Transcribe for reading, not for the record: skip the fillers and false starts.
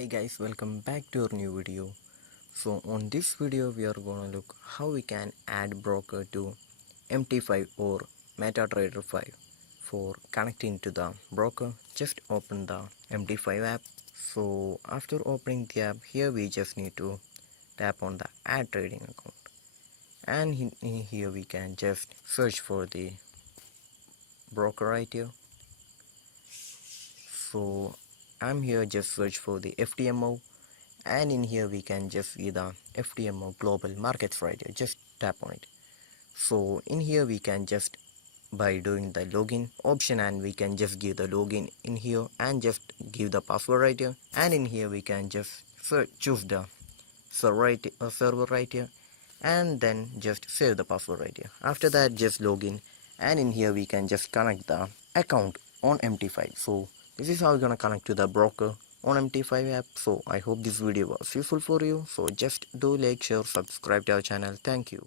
Hey guys, welcome back to our new video. So on this video we are gonna look how we can add broker to MT5 or MetaTrader 5. For connecting to the broker, just open the MT5 app. So after opening the app, here we just need to tap on the add trading account, and in here we can just search for the broker right here. So I'm here just search for the FTMO, and in here we can just see the FTMO global markets right here. Just tap on it. So in here we can just by doing the login option, and we can just give the login in here and just give the password right here, and in here we can just choose the server right here, and then just save the password right here. After that, just login, and in here we can just connect the account on MT5. So this is how we're gonna connect to the broker on MT5 app. So I hope this video was useful for you. So just do like, share, subscribe to our channel. Thank you.